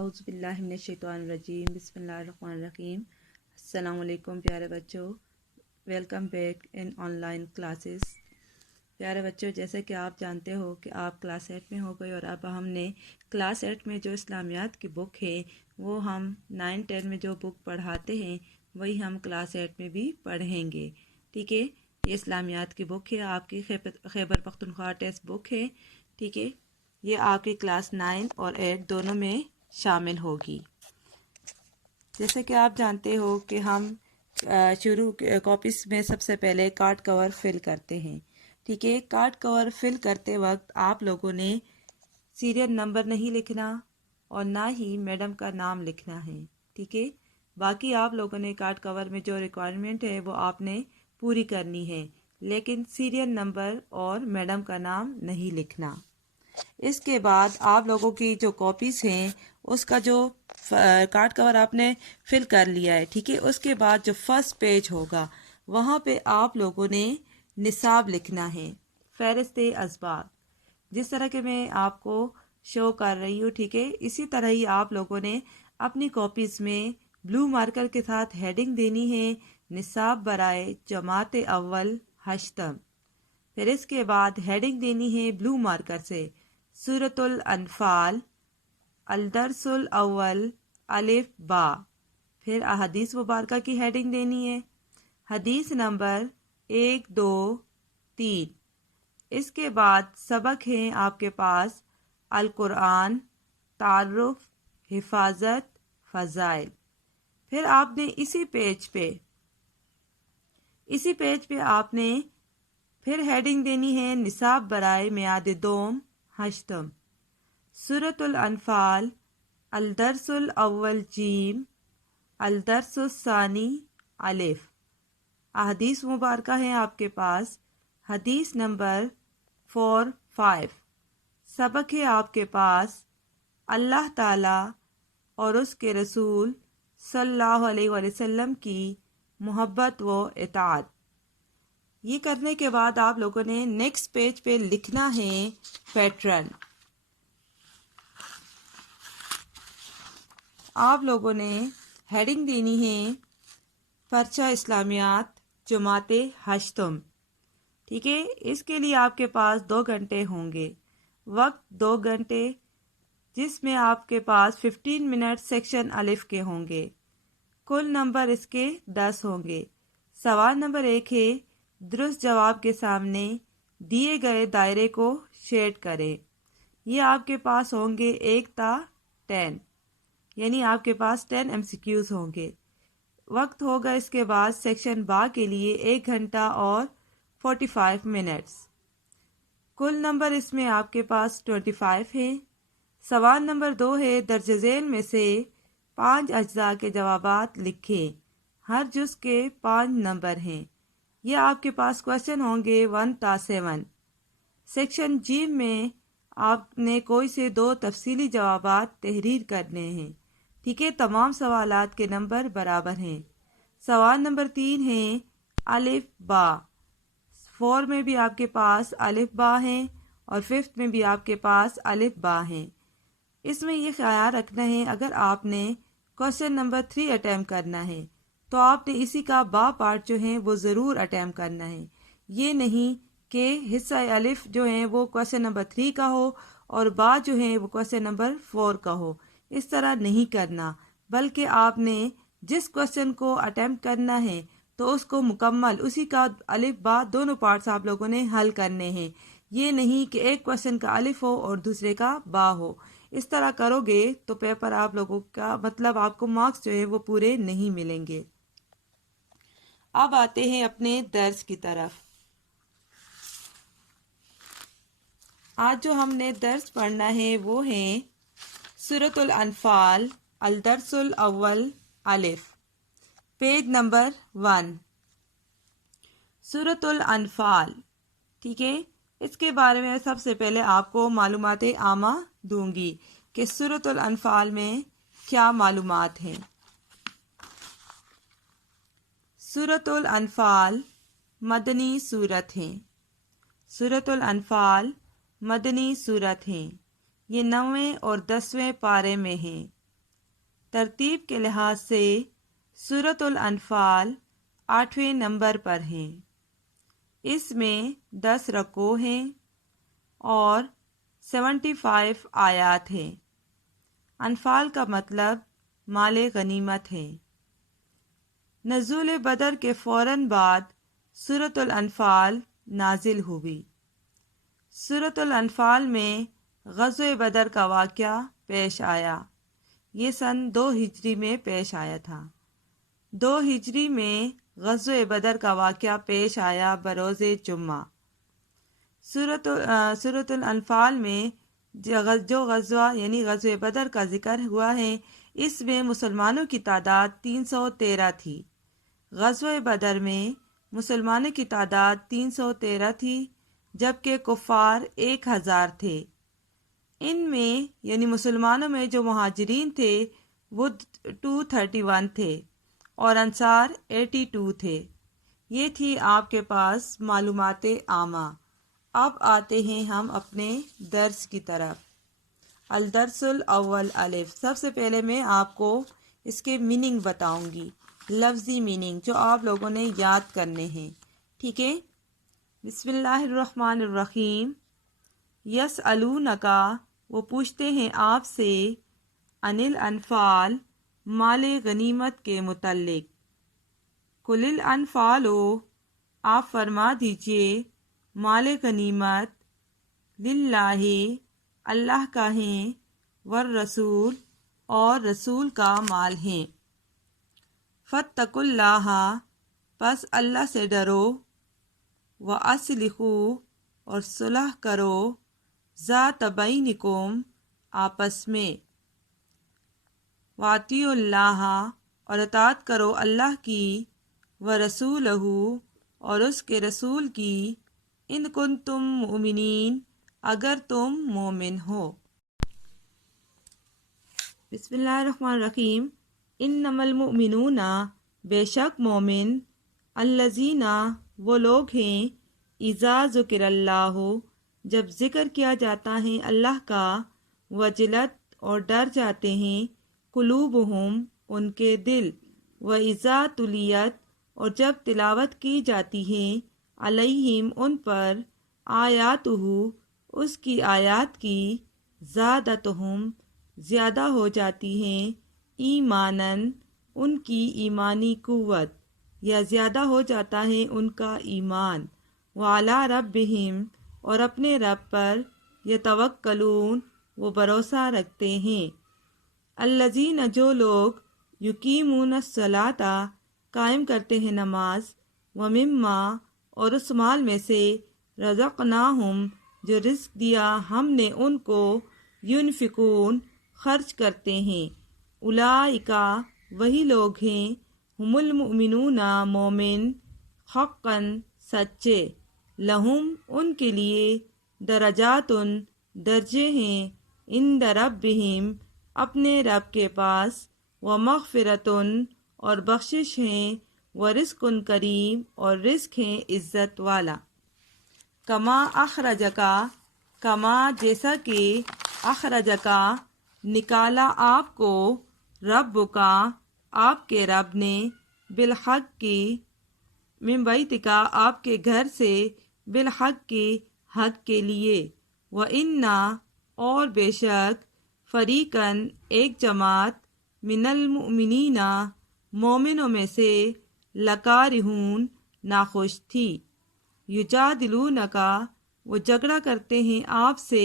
اعوذ باللہ من الشیطان الرجیم، بسم اللہ الرحمن الرحیم۔ السلام علیکم پیارے بچوں، welcome back in on line classes. پیارے بچوں، جیسے کہ آپ جانتے ہو کہ آپ کلاس 8 میں ہو گئے، اور اب ہم نے کلاس 8 میں جو اسلامیات کی بک ہے وہ ہم 9 10 میں جو بک پڑھاتے ہیں وہی ہم کلاس 8 میں بھی پڑھیں گے، ٹھیک ہے۔ یہ اسلامیات کی بک ہے، آپ کی خیبر پختونخوا ٹیکسٹ بک ہے، ٹھیک ہے۔ یہ آپ کی کلاس 9 اور 8 دونوں میں شامل ہوگی۔ جیسے کہ آپ جانتے ہو کہ ہم کاپیز میں سب سے پہلے کارڈ کور فل کرتے ہیں، ٹھیک ہے۔ کارڈ کور فل کرتے وقت آپ لوگوں نے سیریل نمبر نہیں لکھنا اور نہ ہی میڈم کا نام لکھنا ہے، ٹھیک ہے۔ باقی آپ لوگوں نے کارڈ کور میں جو ریکوائرمنٹ ہے وہ آپ نے پوری کرنی ہے، لیکن سیریل نمبر اور میڈم کا نام نہیں لکھنا۔ اس کے بعد آپ لوگوں کی جو کاپیز ہیں اس کا جو کارڈ کور آپ نے فل کر لیا ہے، ٹھیک ہے۔ اس کے بعد جو فرسٹ پیج ہوگا وہاں پہ آپ لوگوں نے نصاب لکھنا ہے، فہرست اسباق، جس طرح کہ میں آپ کو شو کر رہی ہوں، ٹھیک ہے۔ اسی طرح ہی آپ لوگوں نے اپنی کاپیز میں بلو مارکر کے ساتھ ہیڈنگ دینی ہے، نصاب برائے جماعت اول ہشتم۔ پھر اس کے بعد ہیڈنگ دینی ہے بلو مارکر سے سورۃ الانفال الدرس الاول الف با۔ پھر احادیث مبارکہ کی ہیڈنگ دینی ہے، حدیث نمبر 1 2 3۔ اس کے بعد سبق ہیں آپ کے پاس القرآن، تعارف، حفاظت، فضائل۔ پھر آپ نے اسی پیج پہ آپ نے پھر ہیڈنگ دینی ہے نصاب برائے میعاد دوم ہشتم، سورۃ الانفال الدرس الاول جیم، الدرس الثانی الف۔ احادیث مبارکہ ہیں آپ کے پاس حدیث نمبر 4 5۔ سبق ہے آپ کے پاس اللہ تعالی اور اس کے رسول صلی اللہ علیہ وسلم کی محبت و اطاعت۔ یہ کرنے کے بعد آپ لوگوں نے نیکسٹ پیج پہ لکھنا ہے پیٹرن۔ آپ لوگوں نے ہیڈنگ دینی ہے پرچہ اسلامیات جماعت ہشتم، ٹھیک ہے۔ اس کے لیے آپ کے پاس 2 گھنٹے ہوں گے، وقت 2 گھنٹے، جس میں آپ کے پاس 15 منٹ سیکشن الف کے ہوں گے۔ کل نمبر اس کے 10 ہوں گے۔ سوال نمبر 1 ہے درست جواب کے سامنے دیے گئے دائرے کو شیڈ کریں۔ یہ آپ کے پاس ہوں گے 1 تا 10، یعنی آپ کے پاس 10 MCQs ہوں گے۔ وقت ہوگا اس کے بعد سیکشن با کے لیے 1 گھنٹہ اور 45 منٹس۔ کل نمبر اس میں آپ کے پاس 25 ہے۔ سوال نمبر 2 ہے درج ذیل میں سے 5 اجزاء کے جوابات لکھیں، ہر جز کے 5 نمبر ہیں۔ یہ آپ کے پاس کوشچن ہوں گے 1 تا 7۔ سیکشن جی میں آپ نے کوئی سے 2 تفصیلی جوابات تحریر کرنے ہیں، ٹھیک ہے۔ تمام سوالات کے نمبر برابر ہیں۔ سوال نمبر 3 ہے الف با۔ 4 میں بھی آپ کے پاس الف با ہیں اور 5 میں بھی آپ کے پاس الف با ہیں۔ اس میں یہ خیال رکھنا ہے اگر آپ نے کوشچن نمبر 3 اٹیمپٹ کرنا ہے تو آپ نے اسی کا با پارٹ جو ہیں وہ ضرور اٹیمپٹ کرنا ہے۔ یہ نہیں کہ حصہ الف جو ہیں وہ کوشچن نمبر 3 کا ہو اور با جو ہیں وہ کوشچن نمبر 4 کا ہو، اس طرح نہیں کرنا، بلکہ آپ نے جس کوشچن کو اٹیمپٹ کرنا ہے تو اس کو مکمل اسی کا الف با دونوں پارٹس آپ لوگوں نے حل کرنے ہیں۔ یہ نہیں کہ ایک کوشچن کا الف ہو اور دوسرے کا با ہو، اس طرح کرو گے تو پیپر آپ لوگوں کا آپ کو مارکس جو ہے وہ پورے نہیں ملیں گے۔ اب آتے ہیں اپنے درس کی طرف۔ آج جو ہم نے درس پڑھنا ہے وہ ہیں سورۃ الانفال الدرس الاول الف، پیج نمبر 1۔ سورۃ الانفال، ٹھیک ہے۔ اس کے بارے میں سب سے پہلے آپ کو معلومات عامہ دوں گی کہ سورۃ الانفال میں کیا معلومات ہیں۔ سورۃ الانفال مدنی سورت ہیں۔ سورۃ الانفال مدنی سورت ہیں۔ یہ 9ویں اور 10ویں پارے میں ہیں۔ ترتیب کے لحاظ سے سورۃ الانفال 8ویں نمبر پر ہیں۔ اس میں 10 رکوع ہیں اور 75 آیات ہیں۔ انفال کا مطلب مال غنیمت ہے۔ نزول بدر کے فوراً بعد سورۃ الانفال نازل ہوئی۔ سورۃ الانفال میں غزوہ بدر کا واقعہ پیش آیا۔ یہ سن 2 ہجری میں پیش آیا تھا۔ 2 ہجری میں غزوہ بدر کا واقعہ پیش آیا بروز جمعہ۔ سورۃ الانفال میں جو غزوہ یعنی غزوہ بدر کا ذکر ہوا ہے، اس میں مسلمانوں کی تعداد 313 تھی۔ غزوہ بدر میں مسلمانوں کی تعداد 313 تھی، جبکہ کفار 1000 تھے۔ ان میں یعنی مسلمانوں میں جو مہاجرین تھے وہ 231 تھے اور انصار 82 تھے۔ یہ تھی آپ کے پاس معلومات عامہ۔ اب آتے ہیں ہم اپنے درس کی طرف۔ الدرس الاول الف۔ سب سے پہلے میں آپ کو اس کے میننگ بتاؤں گی، لفظی میننگ جو آپ لوگوں نے یاد کرنے ہیں، ٹھیک ہے؟ بسم اللہ الرحمن الرحیم۔ یسألونک، وہ پوچھتے ہیں آپ سے، عن الانفال، مال غنیمت کے متعلق۔ قل الانفال، آپ فرما دیجئے، مال غنیمت، للہ، اللہ کا ہیں، والرسول، اور رسول کا مال ہیں۔ فاتقوا اللہ، پس اللہ سے ڈرو، وَأَصْلِحُوا، اور صلح کرو، ذات بینکم، آپس میں، وَأَطِیعُوا اللہ، اور اطاعت کرو اللہ کی، وَرَسُولَہُ، اور اس کے رسول کی، ان کنتم مؤمنین، اگر تم مومن ہو۔ بسم اللہ الرحمن الرحیم۔ انما المؤمنون، بے شک مومن، الذین، وہ لوگ ہیں، اذا ذکر اللہ، جب ذکر کیا جاتا ہے اللہ کا، وجلت، اور ڈر جاتے ہیں، قلوبہم، ان کے دل، وَإِذَا تُلِيَتْ، اور جب تلاوت کی جاتی ہے، علیہم، ان پر، آیاتہ، اس کی آیات کی، زادتہم، زیادہ ہو جاتی ہیں، ایماناً، ان کی ایمانی قوت، یا زیادہ ہو جاتا ہے ان کا ایمان، وعلی ربہم، اور اپنے رب پر، یتوکلون، وہ بھروسہ رکھتے ہیں، الذین، جو لوگ، یقیمون الصلاۃ، قائم کرتے ہیں نماز، ومما، اور اس مال میں سے، رزقناہم، جو رزق دیا ہم نے ان کو، ینفقون، خرچ کرتے ہیں، اولئک، وہی لوگ ہیں، ہم المؤمنون، مومن، حقاً، سچے، لہم، ان کے لیے، درجات، درجے ہیں، عند ربہم، اپنے رب کے پاس، ومغفرۃ، اور بخشش ہیں، ورزق کریم، اور رزق ہیں عزت والا۔ کما اخرجکا، کما، جیسا کہ، اخرجکا، نکالا آپ کو، رب کا، آپ کے رب نے، بالحق کی، من بیتکا، آپ کے گھر سے، بالحق کی، حق کے لیے، وَإِنَّا، اور بے شک، فریقاً، ایک جماعت، من المؤمنین، مومنوں میں سے، لکارہون، ناخوش تھی، یجادلونک، وہ جھگڑا کرتے ہیں آپ سے،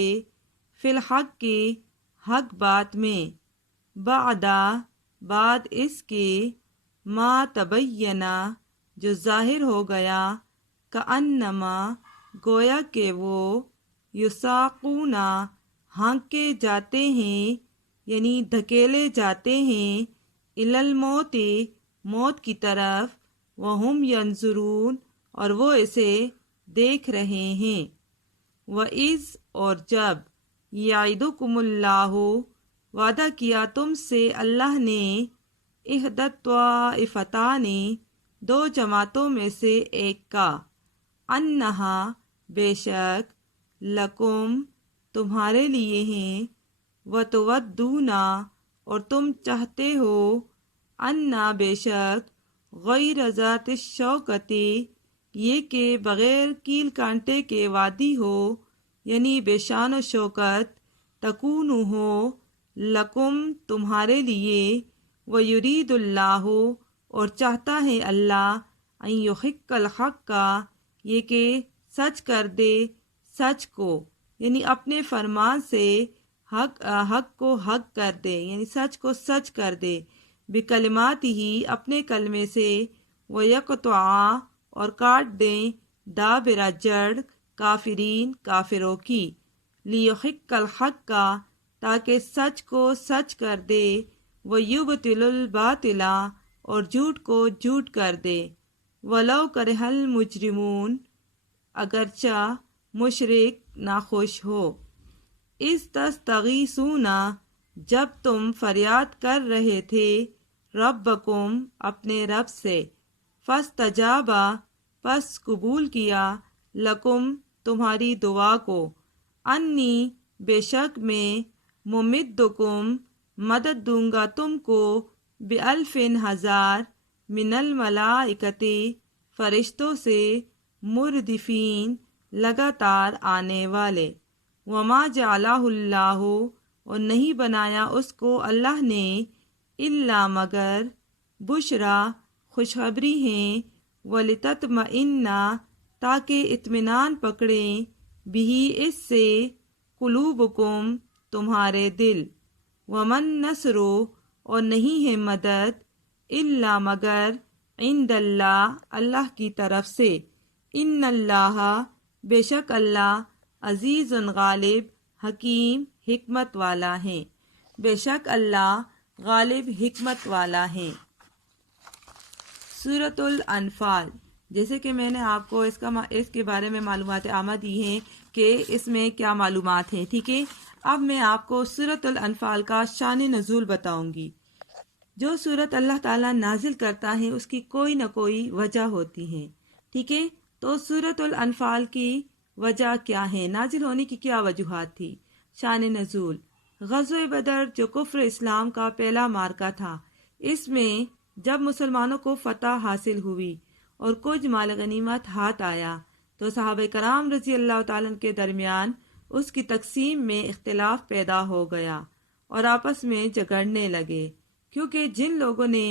فی الحق کی، حق بات میں، بعد اس کے، ما تبینہ، جو ظاہر ہو گیا، کأنما، گویا کہ وہ، یساقون، ہانکے جاتے ہیں، یعنی دھکیلے جاتے ہیں، الی الموت، موت کی طرف، وہم ینظرون، اور وہ اسے دیکھ رہے ہیں، وَإِذْ، اور جب، یعدکم اللہ، وعدہ کیا تم سے اللہ نے، احدی الطائفتین، 2 جماعتوں میں سے ایک کا، انہا، بے شک، لکم، تمہارے لیے ہیں، وتودون، اور تم چاہتے ہو انا بے شک غیر ذات الشوکتی یہ کہ بغیر کیل کانٹے کے وادی ہو یعنی بے شان و شوکت تکون ہو لکم تمہارے لیے ویرید اللہ اور چاہتا ہے اللہ ان یحق الحق کا یہ کہ سچ کر دے سچ کو یعنی اپنے فرمان سے حق کو حق کر دے یعنی سچ کو سچ کر دے بکلمات ہی اپنے کلمے سے ویقطع اور کاٹ دیں دابر جڑ کافرین کافروں کی لیحق الحق کا تاکہ سچ کو سچ کر دے ویبطل الباطل اور جھوٹ کو جھوٹ کر دے ولو کرہ المجرمون اگرچہ مشرک ناخوش ہو اس تستغیثون جب تم فریاد کر رہے تھے ربکم اپنے رب سے فاستجاب پس قبول کیا لکم تمہاری دعا کو انی بے شک میں ممدکم مدد دوں گا تم کو بألف ہزار من الملائکتی فرشتوں سے مردفین لگاتار آنے والے وما جعلہ اللہ اور نہیں بنایا اس کو اللہ نے الا مگر بشرا خوشخبری ہیں ولتطمئن تاکہ اطمینان پکڑیں بھی اس سے قلوبکم تمہارے دل ومن نصر اور نہیں ہے مدد الا مگر عند اللہ اللہ کی طرف سے ان اللہ بے شک اللہ عزیز غالب حکیم حکمت والا ہے بے شک اللہ غالب حکمت والا ہے۔ سورۃ الانفال، جیسے کہ میں نے آپ کو اس کے بارے میں معلومات عامہ دی ہیں کہ اس میں کیا معلومات ہیں، ٹھیک ہے۔ اب میں آپ کو سورۃ الانفال کا شان نزول بتاؤں گی۔ جو سورت اللہ تعالیٰ نازل کرتا ہے اس کی کوئی نہ کوئی وجہ ہوتی ہے، ٹھیک ہے۔ تو سورۃ الانفال کی وجہ کیا ہے، نازل ہونے کی کیا وجوہات تھی۔ شان نزول، غزوہ بدر جو کفر اسلام کا پہلا معرکہ تھا، اس میں جب مسلمانوں کو فتح حاصل ہوئی اور کچھ مال غنیمت ہاتھ آیا تو صحابہ کرام رضی اللہ تعالیٰ کے درمیان اس کی تقسیم میں اختلاف پیدا ہو گیا اور آپس میں جھگڑنے لگے، کیونکہ جن لوگوں نے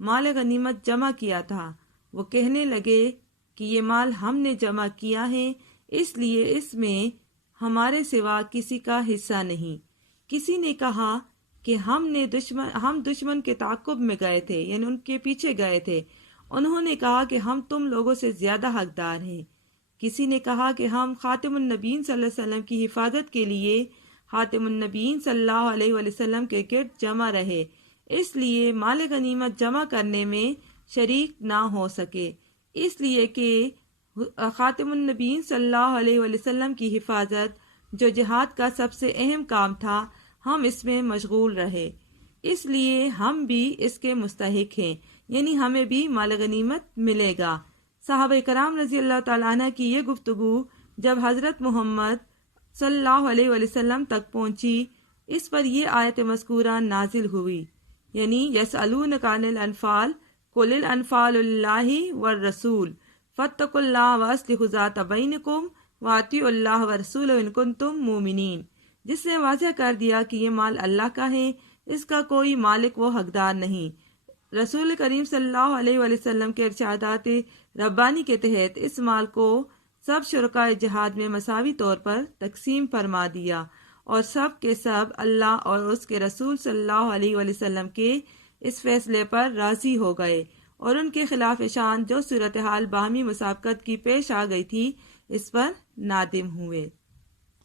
مال غنیمت جمع کیا تھا وہ کہنے لگے کہ یہ مال ہم نے جمع کیا ہے، اس لیے اس میں ہمارے سوا کسی کا حصہ نہیں۔ کسی نے کہا کہ ہم دشمن کے تعاقب میں گئے تھے، یعنی ان کے پیچھے گئے تھے، انہوں نے کہا کہ ہم تم لوگوں سے زیادہ حقدار ہیں۔ کسی نے کہا کہ ہم خاتم النبیین صلی اللہ علیہ وسلم کی حفاظت کے لیے خاتم النبیین صلی اللہ علیہ وسلم کے گرد جمع رہے، اس لیے مال غنیمت جمع کرنے میں شریک نہ ہو سکے، اس لیے کہ خاتم النبیین صلی اللہ علیہ وسلم کی حفاظت جو جہاد کا سب سے اہم کام تھا، ہم اس میں مشغول رہے، اس لیے ہم بھی اس کے مستحق ہیں، یعنی ہمیں بھی مال غنیمت ملے گا۔ صحابہ کرام رضی اللہ تعالیٰ عنہ کی یہ گفتگو جب حضرت محمد صلی اللہ علیہ وسلم تک پہنچی، اس پر یہ آیت مذکورہ نازل ہوئی، یعنی یسألونک عن الانفال قل الانفال للہ والرسول فاتقوا اللہ واصلحوا ذات بینکم واطیعوا اللہ ورسولہ ان کنتم مؤمنین، جس نے واضح کر دیا کہ یہ مال اللہ کا ہے، اس کا کوئی مالک و حقدار نہیں۔ رسول کریم صلی اللہ علیہ وسلم کے ارشادات ربانی کے تحت اس مال کو سب شرکائے جہاد میں مساوی طور پر تقسیم فرما دیا، اور سب کے سب اللہ اور اس کے رسول صلی اللہ علیہ وسلم کے اس فیصلے پر راضی ہو گئے، اور ان کے خلاف شان جو صورتحال باہمی مسابقت کی پیش آ گئی تھی اس پر نادم ہوئے۔